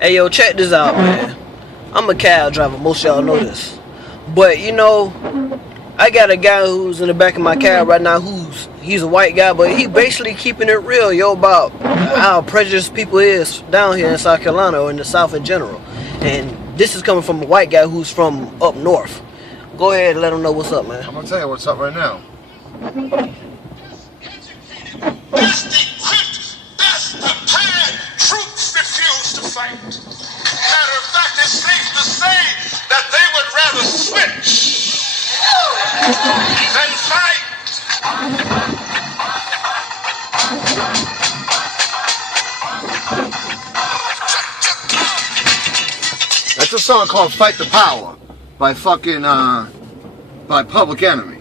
Hey, yo, check this out, man. I'm a cab driver. Most of y'all know this. But, you know, I got a guy who's in the back of my cab right now he's a white guy, but he basically keeping it real, yo, about how prejudiced people is down here in South Carolina or in the South in general. And this is coming from a white guy who's from up north. Go ahead and let him know what's up, man. I'm going to tell you what's up right now. Best equipped, best prepared troops refuse to fight. Matter of fact, it's safe to say that they would rather switch than fight. That's a song called Fight the Power by by Public Enemy.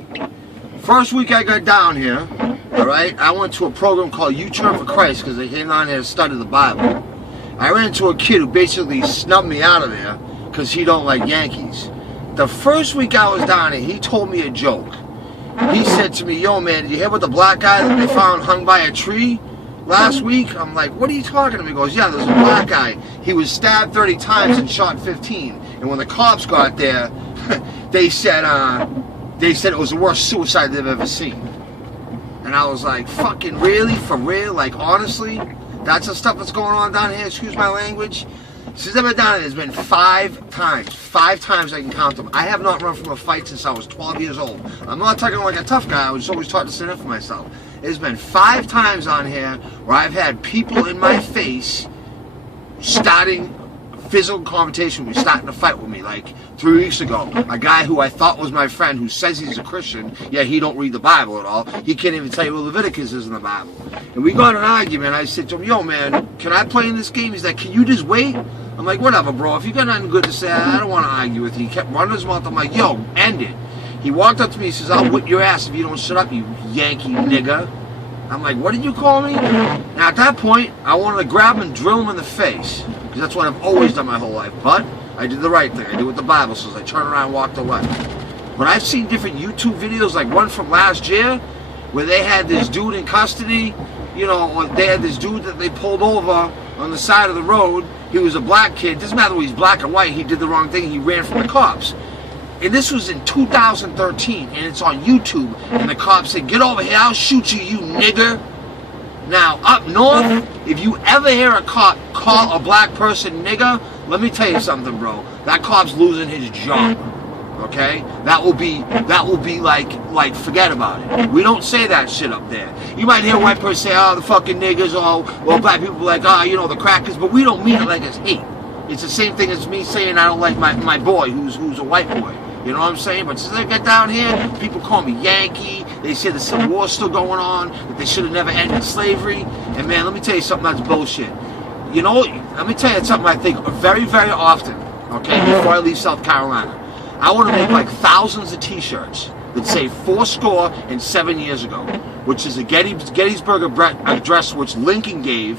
First week I got down here, alright, I went to a program called U-Turn for Christ because they came down here to study the Bible. I ran into a kid who basically snubbed me out of there because he don't like Yankees. The first week I was down here, he told me a joke. He said to me, yo man, did you hear about the black guy that they found hung by a tree last week? I'm like, what are you talking to me? He goes, yeah, there's a black guy. He was stabbed 30 times and shot 15. And when the cops got there, they said it was the worst suicide they've ever seen. And I was like, fucking really? For real? Like, honestly? That's the stuff that's going on down here? Excuse my language. Since I've been down here, there's been 5 times. 5 times I can count them. I have not run from a fight since I was 12 years old. I'm not talking like a tough guy. I was always taught to stand up for myself. There's been 5 times on here where I've had people in my face starting physical confrontation with me, starting to fight with me. Like 3 weeks ago, a guy who I thought was my friend who says he's a Christian, yet he don't read the Bible at all. He can't even tell you what Leviticus is in the Bible. And we got in an argument. I said to him, yo man, can I play in this game? He's like, can you just wait? I'm like, whatever bro, if you got nothing good to say, I don't want to argue with you. He kept running his mouth. I'm like, yo, end it. He walked up to me, he says, I'll whip your ass if you don't shut up, you Yankee nigga. I'm like, what did you call me? Now at that point, I wanted to grab him and drill him in the face. Because that's what I've always done my whole life. But I did the right thing. I did what the Bible says. I turned around and walked away. But I've seen different YouTube videos, like one from last year, where they had this dude in custody, you know, or they had this dude that they pulled over on the side of the road. He was a black kid. Doesn't matter whether he's black or white. He did the wrong thing. He ran from the cops. And this was in 2013, and it's on YouTube. And the cops said, get over here, I'll shoot you, you nigger. Now, up north, if you ever hear a cop call a black person nigger, let me tell you something, bro. That cop's losing his job. Okay? That will be like forget about it. We don't say that shit up there. You might hear a white person say, oh, the fucking niggers, or black people like, oh, you know, the crackers, but we don't mean it like it's hate. It's the same thing as me saying I don't like my boy who's a white boy. You know what I'm saying? But since I get down here, people call me Yankee. They say the Civil War's still going on, that they should have never ended slavery. And man, let me tell you something that's bullshit. You know, let me tell you something I think very, very often, okay, before I leave South Carolina. I want to make like thousands of t-shirts that say 407 years ago, which is a Gettysburg Address which Lincoln gave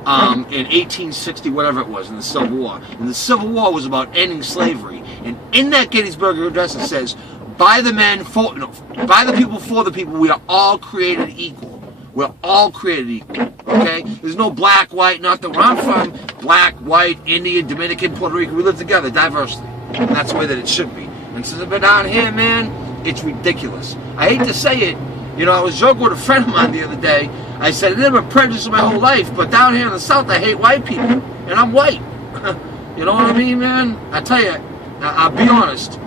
in 1860, whatever it was, in the Civil War. And the Civil War was about ending slavery. And in that Gettysburg Address it says, by the people, for the people, we are all created equal. We're all created equal. Okay? There's no black, white, nothing. Where I'm from, black, white, Indian, Dominican, Puerto Rican, we live together, diversity. And that's the way that it should be. And since I've been down here, man, it's ridiculous. I hate to say it. You know, I was joking with a friend of mine the other day. I said, I've never been prejudiced my whole life, but down here in the South, I hate white people. And I'm white. You know what I mean, man? I tell you, I'll be honest.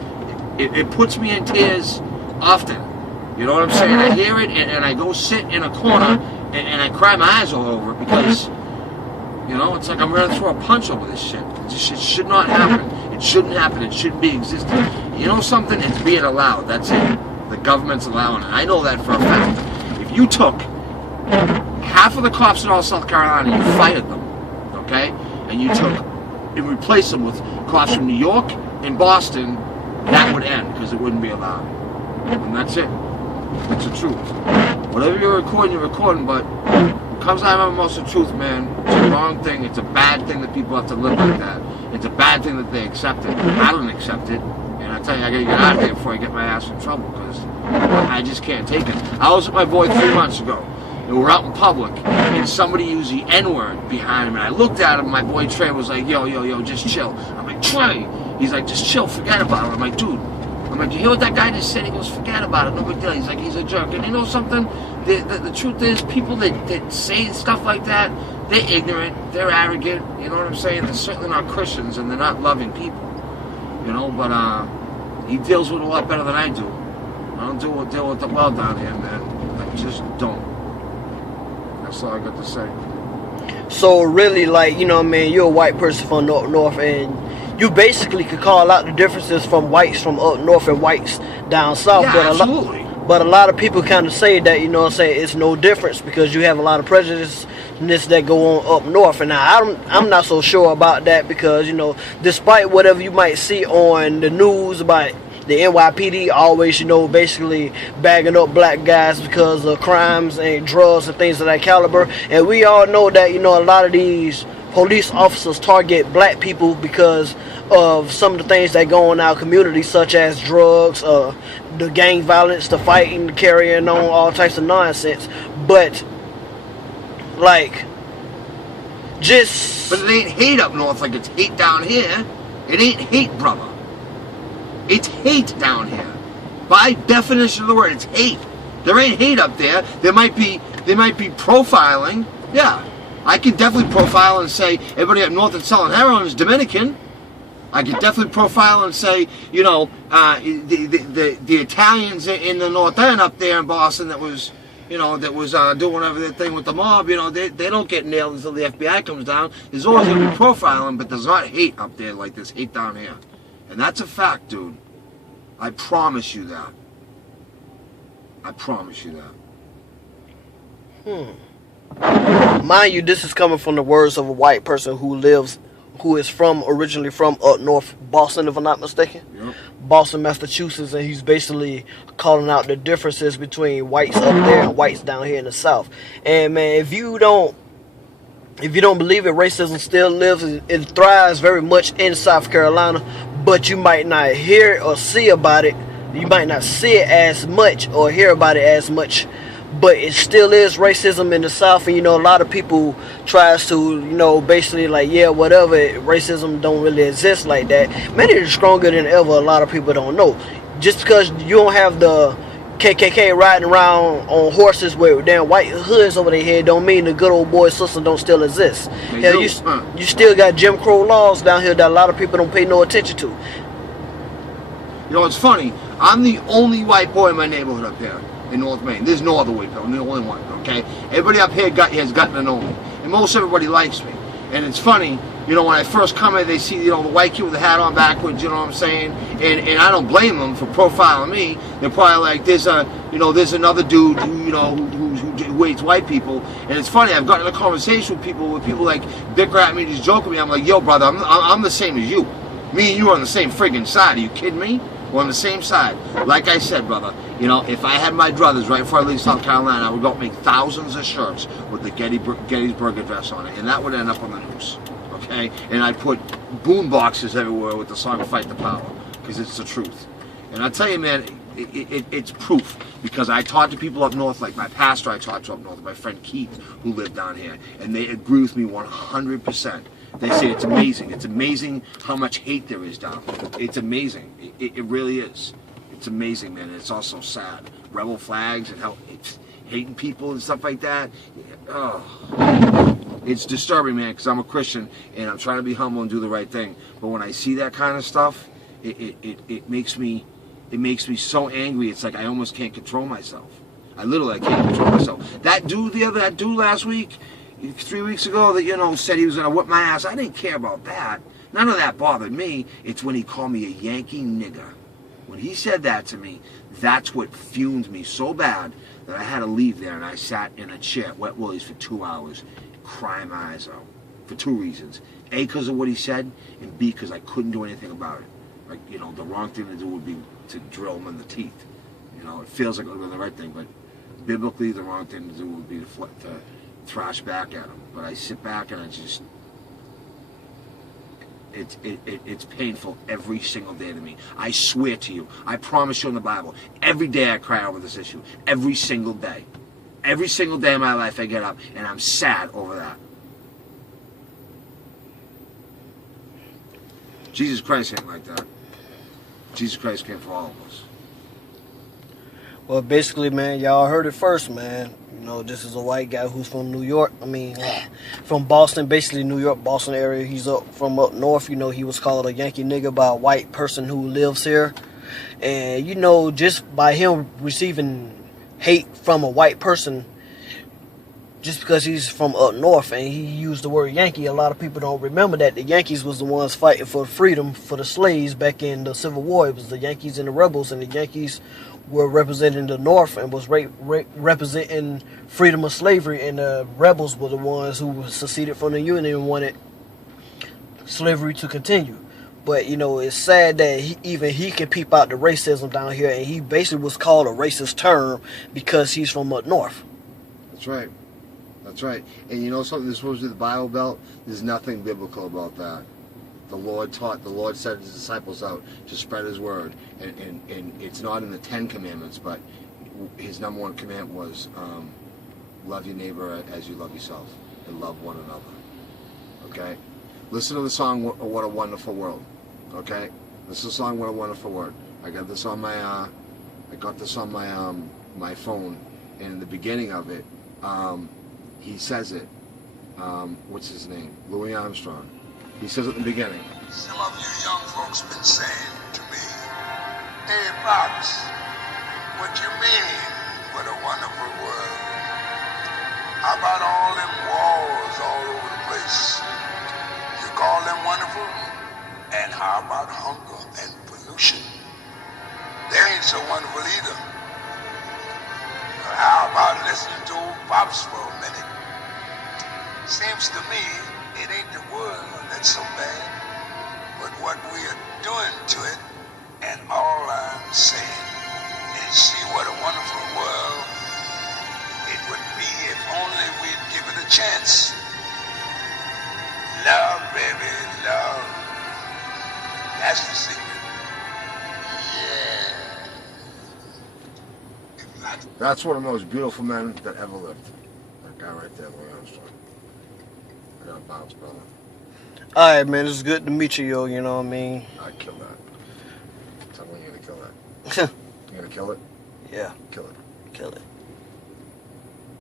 It puts me in tears often. You know what I'm saying? I hear it, and I go sit in a corner, and I cry my eyes all over it because, you know, it's like I'm ready to throw a punch over this shit. This shit should not happen. It shouldn't happen. It shouldn't be existing. You know something? It's being allowed. That's it. The government's allowing it. I know that for a fact. If you took half of the cops in all South Carolina, you fired them, okay? And you took and replaced them with cops from New York and Boston, that would end because it wouldn't be allowed. And that's it. That's the truth. Whatever you're recording, but it comes out of my mouth the truth, man. It's a wrong thing. It's a bad thing that people have to live like that. It's a bad thing that they accept it. I don't accept it. And I tell you, I gotta get out of here before I get my ass in trouble because I just can't take it. I was with my boy 3 months ago. and we're out in public, and somebody used the N-word behind him, and I looked at him, my boy Trey was like, yo, just chill. I'm like, Trey. He's like, just chill, forget about it. I'm like, dude. I'm like, you hear what that guy just said? He goes, forget about it, no big deal. He's like, he's a jerk. And you know something? The truth is, people that say stuff like that, they're ignorant, they're arrogant, you know what I'm saying? They're certainly not Christians, and they're not loving people. You know, but he deals with it a lot better than I do. I don't deal with it well down here, man. I just don't. That's all I got to say. So really, like, you know what I mean, you're a white person from up north, and you basically could call out the differences from whites from up north and whites down south. Yeah, but absolutely. But a lot of people kind of say that, you know what I'm saying, it's no difference because you have a lot of prejudice that go on up north. And now I'm not so sure about that because, you know, despite whatever you might see on the news about the NYPD always, you know, basically bagging up black guys because of crimes and drugs and things of that caliber. And we all know that, you know, a lot of these police officers target black people because of some of the things that go on in our community, such as drugs, the gang violence, the fighting, the carrying on, all types of nonsense. But, like, just... But it ain't hate up north like it's hate down here. It ain't hate, brother. It's hate down here. By definition of the word, it's hate. There ain't hate up there. There might be profiling. Yeah. I can definitely profile and say everybody up north that's selling heroin is Dominican. I can definitely profile and say, you know, the Italians in the North End up there in Boston that was doing whatever their thing with the mob, you know, they don't get nailed until the FBI comes down. There's always going to be profiling, but there's not hate up there like there's hate down here. And that's a fact, dude. I promise you that. I promise you that. Mind you, this is coming from the words of a white person who is originally from up north, Boston, if I'm not mistaken. Yep. Boston, Massachusetts, and he's basically calling out the differences between whites up there and whites down here in the South. And man, if you don't believe it, racism still lives. It thrives very much in South Carolina, but you might not hear or see about it. You might not see it as much or hear about it as much. But it still is racism in the South, and you know, a lot of people tries to, you know, basically like, yeah, whatever, racism don't really exist like that. Man, it is stronger than ever. A lot of people don't know. Just because you don't have the KKK riding around on horses with damn white hoods over their head don't mean the good old boy system don't still exist. Hell, you still got Jim Crow laws down here that a lot of people don't pay no attention to. You know, it's funny. I'm the only white boy in my neighborhood up here in North Maine. There's no other white boy. I'm the only one, okay? Everybody up here has gotten to know me. And most everybody likes me. And it's funny, you know, when I first come in, they see, you know, the white kid with the hat on backwards, you know what I'm saying? And I don't blame them for profiling me. They're probably like, there's another dude who, you know, who hates white people. And it's funny, I've gotten in a conversation with people like bicker at me, just joke with me. I'm like, yo, brother, I'm the same as you. Me and you are on the same friggin' side. Are you kidding me? We're on the same side. Like I said, brother, you know, if I had my druthers right before I leave South Carolina, I would go make thousands of shirts with the Gettysburg Address on it, and that would end up on the news, okay? And I'd put boom boxes everywhere with the song Fight the Power, because it's the truth. And I tell you, man, it's proof, because I talked to people up north, like my pastor I talked to up north, my friend Keith, who lived down here, and they agree with me 100%. They say it's amazing. It's amazing how much hate there is down there. It's amazing. It really is. It's amazing, man. And it's also sad. Rebel flags and how it's hating people and stuff like that. Oh, it's disturbing, man, because I'm a Christian and I'm trying to be humble and do the right thing. But when I see that kind of stuff, it makes me so angry. It's like I almost can't control myself. I can't control myself. That dude last week, 3 weeks ago, that, you know, said he was gonna whip my ass. I didn't care about that. None of that bothered me. It's when he called me a Yankee nigger. When he said that to me, that's what fumed me so bad that I had to leave there, and I sat in a chair at Wet Willie's for 2 hours, crying my eyes out for 2 reasons: A, because of what he said, and B, because I couldn't do anything about it. Like, you know, the wrong thing to do would be to drill him in the teeth. You know, it feels like it would be the right thing, but biblically, the wrong thing to do would be to thrash back at him. But I sit back and I just, it's painful every single day to me. I swear to you, I promise you in the Bible, every day I cry over this issue. Every single day. Every single day of my life I get up and I'm sad over that. Jesus Christ ain't like that. Jesus Christ came for all of us. Well, basically, man, y'all heard it first, man. You know, this is a white guy who's from New York. I mean, from Boston, basically New York, Boston area. He's from up north. You know, he was called a Yankee nigga by a white person who lives here. And, you know, just by him receiving hate from a white person, just because he's from up north and he used the word Yankee, a lot of people don't remember that the Yankees was the ones fighting for freedom for the slaves back in the Civil War. It was the Yankees and the rebels, and the Yankees were representing the North and was representing freedom of slavery, and the rebels were the ones who seceded from the Union and wanted slavery to continue. But, you know, it's sad that even he can peep out the racism down here, and he basically was called a racist term because he's from up north. That's right. That's right. And you know something, this was the Bible Belt, there's nothing biblical about that. The Lord sent his disciples out to spread his word. And it's not in the 10 Commandments, but his number one commandment was love your neighbor as you love yourself, and love one another. Okay? Listen to the song, What a Wonderful World. Okay? Listen to the song, What a Wonderful World. I got this on my my phone, and in the beginning of it, he says it. What's his name? Louis Armstrong. He says it in the beginning. Some of you young folks been saying to me, "Hey, Pops, what you mean? What a wonderful world. How about all them wars all over the place? You call them wonderful? And how about hunger and pollution? They ain't so wonderful either. But how about listening to old Pops for a minute? Seems to me it ain't the world that's so bad, but what we are doing to it. And all I'm saying is, see what a wonderful world it would be if only we'd give it a chance. Love, baby, love. That's the secret. Yeah. That's one of the most beautiful men that ever lived. That guy right there, Louis Armstrong. I got a bounce, brother. Alright, man, it's good to meet you, yo, you know what I mean? I'd kill that. Tell me when you're gonna kill that. You gonna kill it? Yeah, Kill it. kill it.